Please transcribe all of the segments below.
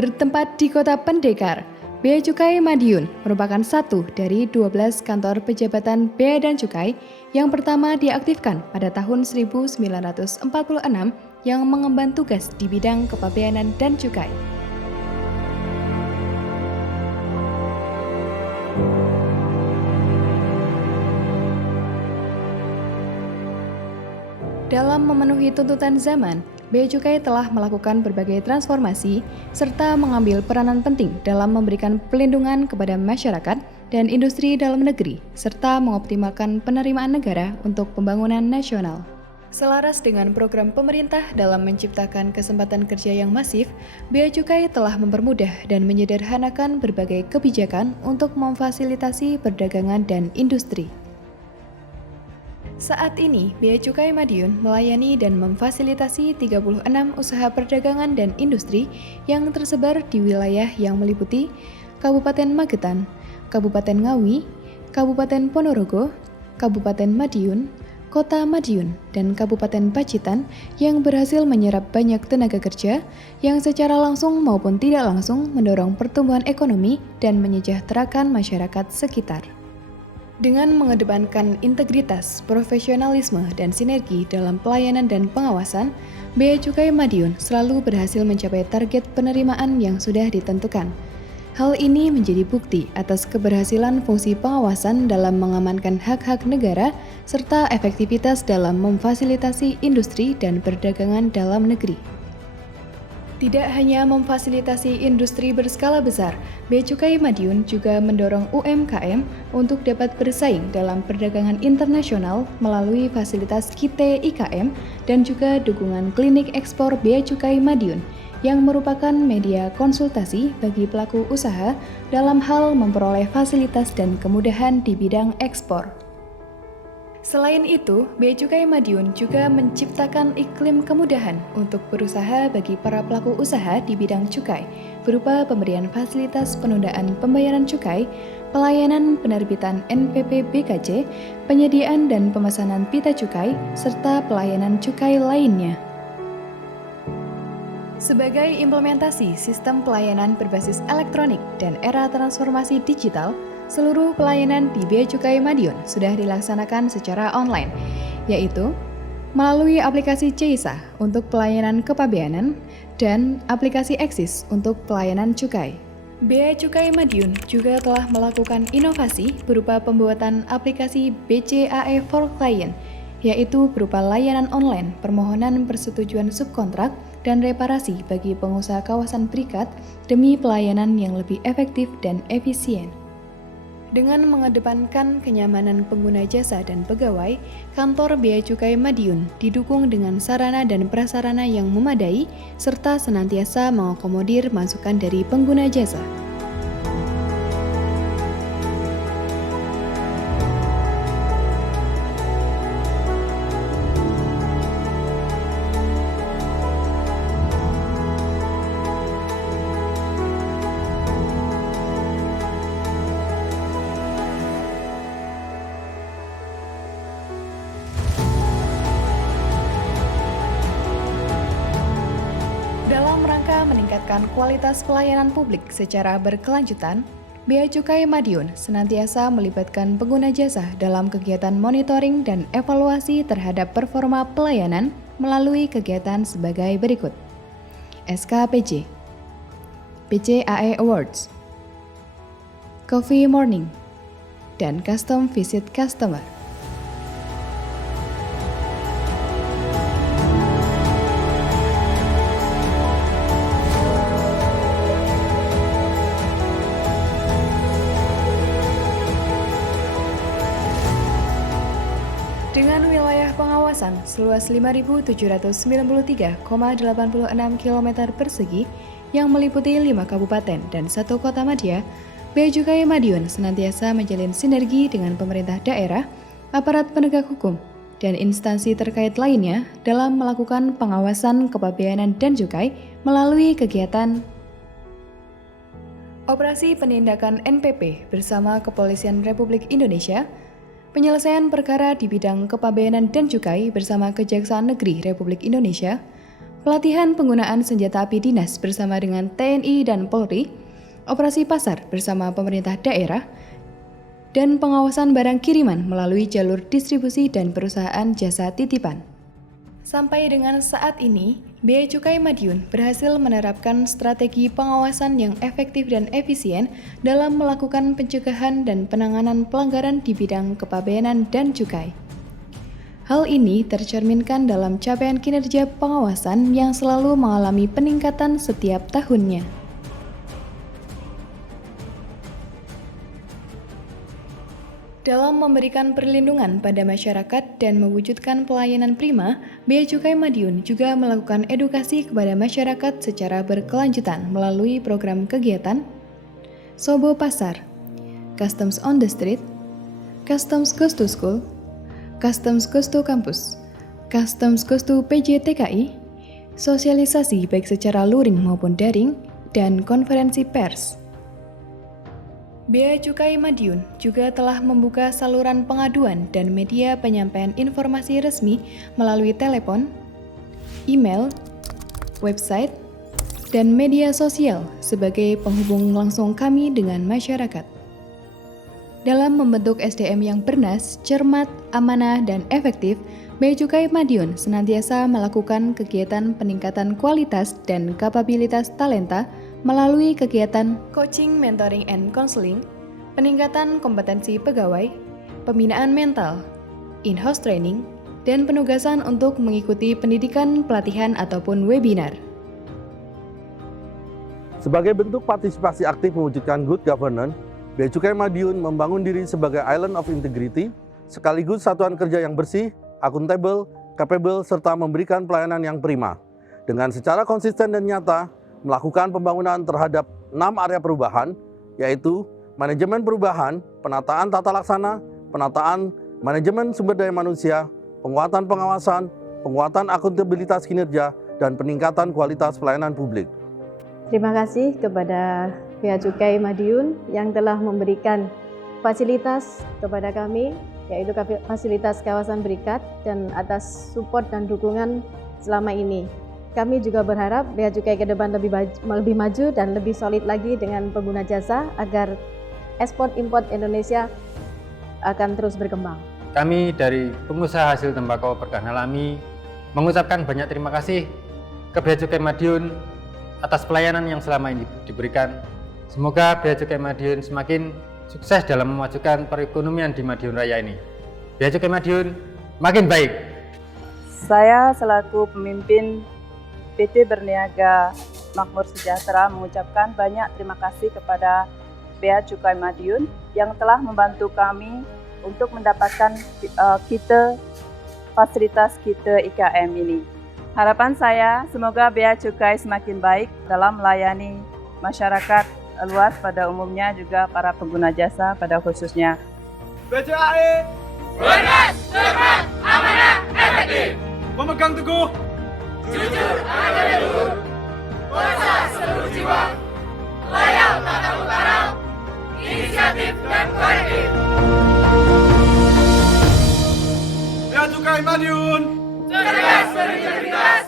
Bertempat di Kota Pendekar, Bea Cukai Madiun merupakan satu dari 12 kantor pejabatan Bea dan Cukai yang pertama diaktifkan pada tahun 1946 yang mengemban tugas di bidang kepabeanan dan cukai. Dalam memenuhi tuntutan zaman, Bea Cukai telah melakukan berbagai transformasi serta mengambil peranan penting dalam memberikan pelindungan kepada masyarakat dan industri dalam negeri, serta mengoptimalkan penerimaan negara untuk pembangunan nasional. Selaras dengan program pemerintah dalam menciptakan kesempatan kerja yang masif, Bea Cukai telah mempermudah dan menyederhanakan berbagai kebijakan untuk memfasilitasi perdagangan dan industri. Saat ini, Bea Cukai Madiun melayani dan memfasilitasi 36 usaha perdagangan dan industri yang tersebar di wilayah yang meliputi Kabupaten Magetan, Kabupaten Ngawi, Kabupaten Ponorogo, Kabupaten Madiun, Kota Madiun, dan Kabupaten Pacitan yang berhasil menyerap banyak tenaga kerja yang secara langsung maupun tidak langsung mendorong pertumbuhan ekonomi dan menyejahterakan masyarakat sekitar. Dengan mengedepankan integritas, profesionalisme, dan sinergi dalam pelayanan dan pengawasan, Bea Cukai Madiun selalu berhasil mencapai target penerimaan yang sudah ditentukan. Hal ini menjadi bukti atas keberhasilan fungsi pengawasan dalam mengamankan hak-hak negara serta efektivitas dalam memfasilitasi industri dan perdagangan dalam negeri. Tidak hanya memfasilitasi industri berskala besar, Bea Cukai Madiun juga mendorong UMKM untuk dapat bersaing dalam perdagangan internasional melalui fasilitas KITE IKM dan juga dukungan klinik ekspor Bea Cukai Madiun yang merupakan media konsultasi bagi pelaku usaha dalam hal memperoleh fasilitas dan kemudahan di bidang ekspor. Selain itu, Bea Cukai Madiun juga menciptakan iklim kemudahan untuk berusaha bagi para pelaku usaha di bidang cukai, berupa pemberian fasilitas penundaan pembayaran cukai, pelayanan penerbitan NPP BKC, penyediaan dan pemesanan pita cukai, serta pelayanan cukai lainnya. Sebagai implementasi sistem pelayanan berbasis elektronik dan era transformasi digital, seluruh pelayanan di Bea Cukai Madiun sudah dilaksanakan secara online, yaitu melalui aplikasi CEISA untuk pelayanan kepabeanan dan aplikasi Eksis untuk pelayanan cukai. Bea Cukai Madiun juga telah melakukan inovasi berupa pembuatan aplikasi BCAE for Client, yaitu berupa layanan online permohonan persetujuan subkontrak dan reparasi bagi pengusaha kawasan berikat demi pelayanan yang lebih efektif dan efisien. Dengan mengedepankan kenyamanan pengguna jasa dan pegawai, kantor Bea Cukai Madiun didukung dengan sarana dan prasarana yang memadai serta senantiasa mengakomodir masukan dari pengguna jasa. Dalam rangka meningkatkan kualitas pelayanan publik secara berkelanjutan, Bea Cukai Madiun senantiasa melibatkan pengguna jasa dalam kegiatan monitoring dan evaluasi terhadap performa pelayanan melalui kegiatan sebagai berikut: SKPJ, BCAE Awards, Coffee Morning, dan Custom Visit Customer. Dengan wilayah pengawasan seluas 5.793,86 km persegi yang meliputi 5 kabupaten dan 1 kota madya, Bea Cukai Madiun senantiasa menjalin sinergi dengan pemerintah daerah, aparat penegak hukum, dan instansi terkait lainnya dalam melakukan pengawasan kepabeanan dan cukai melalui kegiatan Operasi Penindakan NPP bersama Kepolisian Republik Indonesia, penyelesaian perkara di bidang kepabeanan dan cukai bersama Kejaksaan Negeri Republik Indonesia, pelatihan penggunaan senjata api dinas bersama dengan TNI dan Polri, operasi pasar bersama pemerintah daerah, dan pengawasan barang kiriman melalui jalur distribusi dan perusahaan jasa titipan. Sampai dengan saat ini, Bea Cukai Madiun berhasil menerapkan strategi pengawasan yang efektif dan efisien dalam melakukan pencegahan dan penanganan pelanggaran di bidang kepabeanan dan cukai. Hal ini tercerminkan dalam capaian kinerja pengawasan yang selalu mengalami peningkatan setiap tahunnya. Dalam memberikan perlindungan pada masyarakat dan mewujudkan pelayanan prima, Bea Cukai Madiun juga melakukan edukasi kepada masyarakat secara berkelanjutan melalui program kegiatan Sobo Pasar, Customs on the Street, Customs Goes to School, Customs Goes to Campus, Customs Goes to PJTKI, sosialisasi baik secara luring maupun daring, dan konferensi pers. Bea Cukai Madiun juga telah membuka saluran pengaduan dan media penyampaian informasi resmi melalui telepon, email, website, dan media sosial sebagai penghubung langsung kami dengan masyarakat. Dalam membentuk SDM yang bernas, cermat, amanah, dan efektif, Bea Cukai Madiun senantiasa melakukan kegiatan peningkatan kualitas dan kapabilitas talenta melalui kegiatan coaching, mentoring, and counseling, peningkatan kompetensi pegawai, pembinaan mental, in-house training, dan penugasan untuk mengikuti pendidikan, pelatihan, ataupun webinar. Sebagai bentuk partisipasi aktif mewujudkan good governance, Bea Cukai Madiun membangun diri sebagai island of integrity, sekaligus satuan kerja yang bersih, akuntabel, capable, serta memberikan pelayanan yang prima. Dengan secara konsisten dan nyata, melakukan pembangunan terhadap 6 area perubahan, yaitu manajemen perubahan, penataan tata laksana, penataan manajemen sumber daya manusia, penguatan pengawasan, penguatan akuntabilitas kinerja, dan peningkatan kualitas pelayanan publik. Terima kasih kepada Bea Cukai Madiun yang telah memberikan fasilitas kepada kami, yaitu fasilitas kawasan berikat, dan atas support dan dukungan selama ini. Kami juga berharap Bea Cukai ke depan lebih maju dan lebih solid lagi dengan pengguna jasa agar ekspor-impor Indonesia akan terus berkembang. Kami dari pengusaha hasil tembakau berkah alami mengucapkan banyak terima kasih ke Bea Cukai Madiun atas pelayanan yang selama ini diberikan. Semoga Bea Cukai Madiun semakin sukses dalam memajukan perekonomian di Madiun Raya ini. Bea Cukai Madiun makin baik. Saya selaku pemimpin PT Berniaga Makmur Sejahtera mengucapkan banyak terima kasih kepada Bea Cukai Madiun yang telah membantu kami untuk mendapatkan fasilitas kita IKM ini. Harapan saya semoga Bea Cukai semakin baik dalam melayani masyarakat luas pada umumnya, juga para pengguna jasa pada khususnya. BCAI bernas, cermat, amanah, efektif, memegang teguh, jujur, adil, luhur, kuasa seluruh jiwa, loyal tak tahu-tahu, inisiatif dan kolektif. Bea Cukai Madiun, cerdas berintegritas,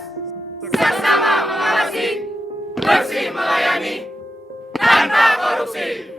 seksama mengawasi, bersih melayani, tanpa korupsi.